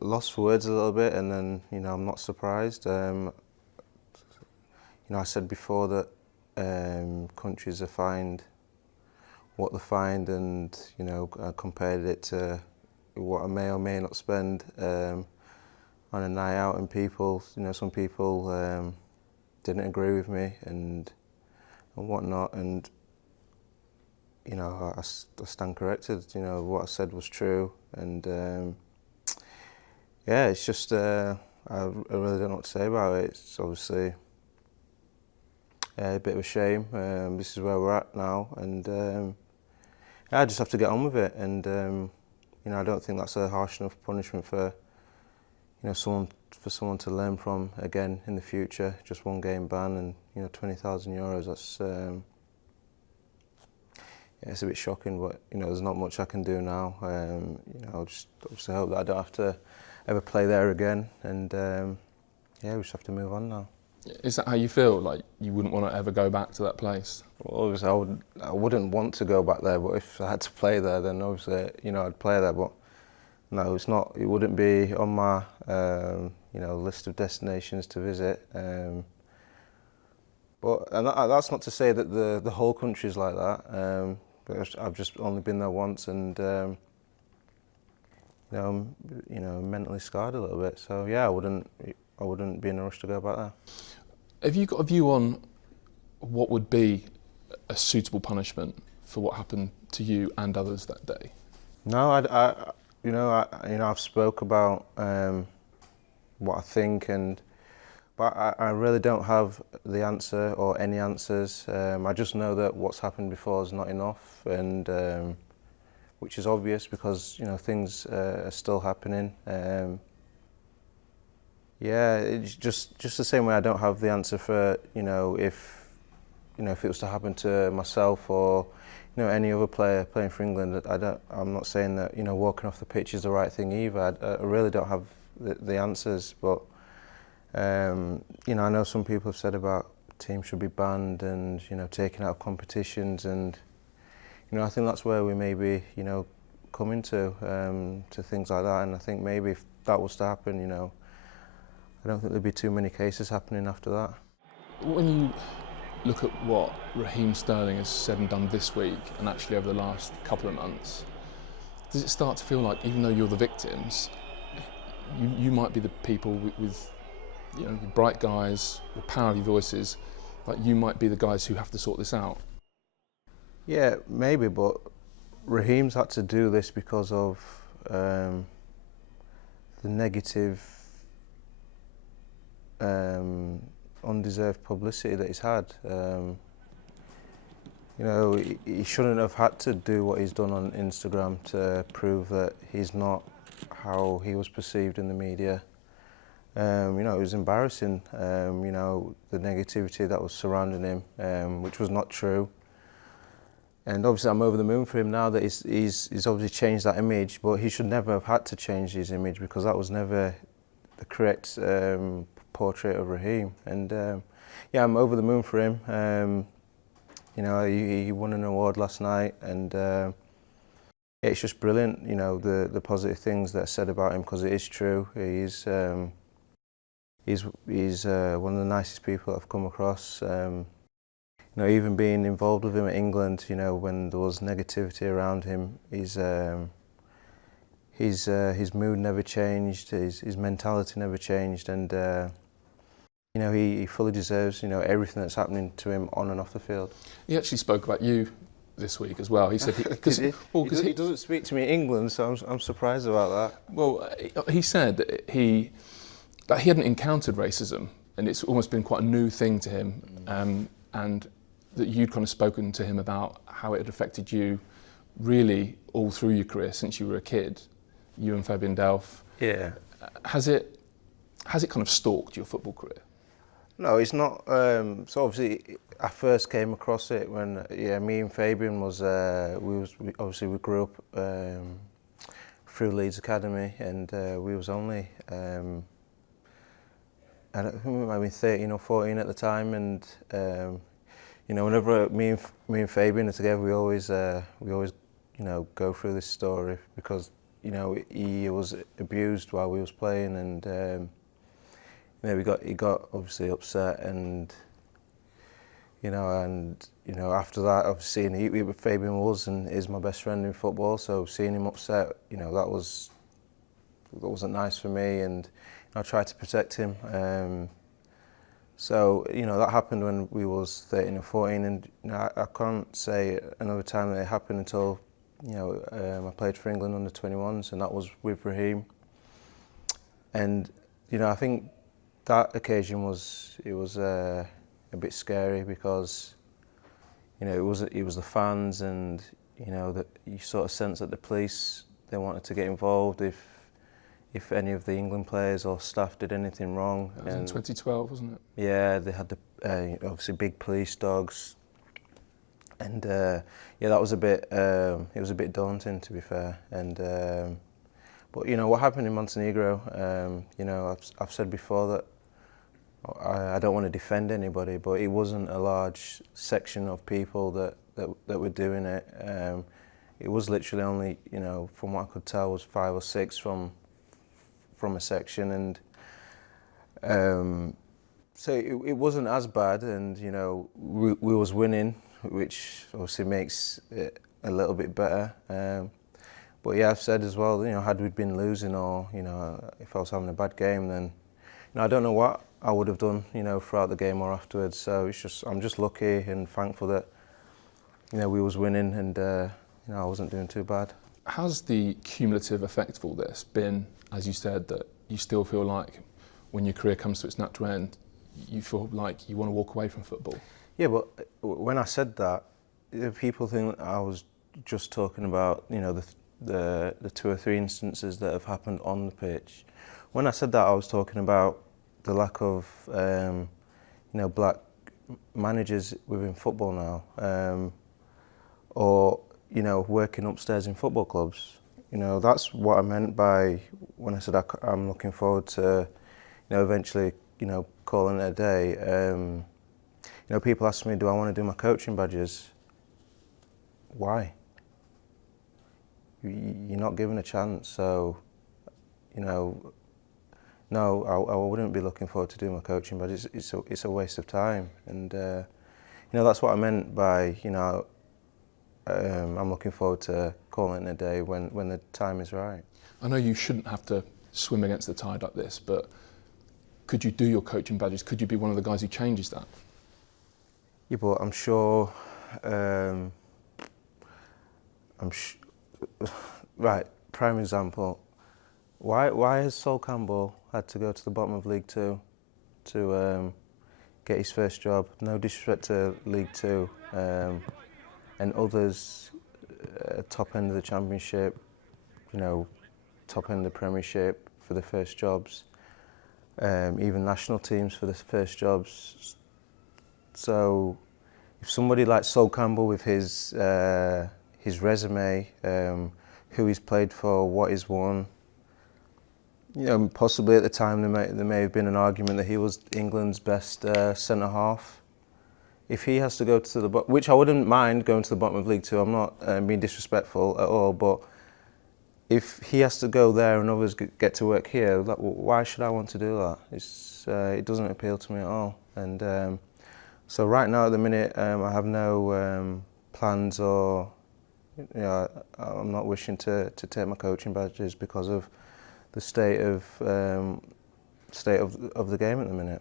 lost for words a little bit, and then I'm not surprised. I said before that countries are fined what they find, and I compared it to what I may or may not spend on a night out, and some people didn't agree with me and whatnot, and I stand corrected. What I said was true, and yeah, it's just I really don't know what to say about it. It's obviously a bit of a shame. This is where we're at now, and I just have to get on with it. And I don't think that's a harsh enough punishment for someone to learn from again in the future. Just one game ban and €20,000. That's yeah, it's a bit shocking, but there's not much I can do now. I'll just obviously hope that I don't have to ever play there again, and yeah, we just have to move on now. Is that how you feel? Like you wouldn't want to ever go back to that place? Well, obviously I wouldn't want to go back there, but if I had to play there, then obviously I'd play there. But no, it's not. It wouldn't be on my list of destinations to visit. But that's not to say that the whole country is like that. But I've just only been there once, and I'm mentally scarred a little bit. So yeah, I wouldn't be in a rush to go back there. Have you got a view on what would be a suitable punishment for what happened to you and others that day? No, I've spoke about what I think, but I really don't have the answer or any answers. I just know that what's happened before is not enough, and which is obvious because things are still happening. Yeah, it's just the same way I don't have the answer for if it was to happen to myself or any other player playing for England. I'm not saying that walking off the pitch is the right thing either. I really don't have the answers, but I know some people have said about teams should be banned and taken out of competitions, and I think that's where we may be coming to things like that. And I think maybe if that was to happen, I don't think there'd be too many cases happening after that. When you look at what Raheem Sterling has said and done this week, and actually over the last couple of months, does it start to feel like, even though you're the victims, you might be the people with bright guys, the power of your voices, like you might be the guys who have to sort this out? Yeah, maybe, but Raheem's had to do this because of the negative, undeserved publicity that he's had. He shouldn't have had to do what he's done on Instagram to prove that he's not how he was perceived in the media. It was embarrassing, the negativity that was surrounding him, which was not true. And obviously I'm over the moon for him now that he's obviously changed that image, but he should never have had to change his image because that was never the correct portrait of Raheem. And yeah, I'm over the moon for him. He won an award last night, and it's just brilliant, the positive things that are said about him, because it is true. He's one of the nicest people I've come across. Even being involved with him at England, when there was negativity around him, his mood never changed, his mentality never changed, and he fully deserves everything that's happening to him on and off the field. He actually spoke about you this week as well. He said he doesn't speak to me in England, so I'm surprised about that. Well, he said that he hadn't encountered racism, and it's almost been quite a new thing to him, and that you'd kind of spoken to him about how it had affected you really all through your career since you were a kid, you and Fabian Delph. Yeah. Has it kind of stalked your football career? No, it's not. So obviously, I first came across it when me and Fabian we grew up through Leeds Academy, and we was only I think we might have been 13 or 14 at the time, and whenever me and Fabian are together, we always go through this story because he was abused while we was playing, and he got obviously upset, and after that, obviously, Fabian Wilson is my best friend in football, so seeing him upset, that wasn't nice for me, and I tried to protect him. So that happened when we was 13 and 14, and I can't say another time that it happened until I played for England under 21s, and that was with Raheem. And I think that occasion was a bit scary because it was the fans, and that you sort of sense that the police, they wanted to get involved if any of the England players or staff did anything wrong. That was in 2012, wasn't it? Yeah, they had the obviously big police dogs, and that was a bit it was a bit daunting, to be fair. And but what happened in Montenegro, I've said before that I don't want to defend anybody, but it wasn't a large section of people that were doing it. It was literally only, from what I could tell, was 5 or 6 from a section, and so it wasn't as bad, and we was winning, which obviously makes it a little bit better. But yeah, I've said as well, had we been losing, or if I was having a bad game, then I don't know what I would have done, throughout the game or afterwards. So I'm just lucky and thankful that we was winning, and I wasn't doing too bad. Has the cumulative effect of all this been, as you said, that you still feel like when your career comes to its natural end, you feel like you want to walk away from football? Yeah, but when I said that, people think I was just talking about the 2 or 3 instances that have happened on the pitch. When I said that, I was talking about the lack of black managers within football now, or working upstairs in football clubs. That's what I meant by when I said I'm looking forward to eventually calling it a day. People ask me, do I want to do my coaching badges? Why? You're not given a chance, so no, I wouldn't be looking forward to doing my coaching badges. It's a waste of time, and that's what I meant by I'm looking forward to calling it a day when the time is right. I know you shouldn't have to swim against the tide like this, but could you do your coaching badges? Could you be one of the guys who changes that? Yeah, but I'm sure. Right, prime example. Why has Sol Campbell had to go to the bottom of League Two to get his first job? No disrespect to League Two, and others top end of the Championship, top end of the Premiership for the first jobs, even national teams for the first jobs. So if somebody like Sol Campbell with his resume, who he's played for, what he's won, possibly at the time there may have been an argument that he was England's best centre half. If he has to go to the bottom, which I wouldn't mind going to the bottom of League Two, I'm not being disrespectful at all, but if he has to go there and others get to work here, why should I want to do that? It doesn't appeal to me at all. And so right now at the minute, I have no plans, or I'm not wishing to take my coaching badges because of the state of the game at the minute.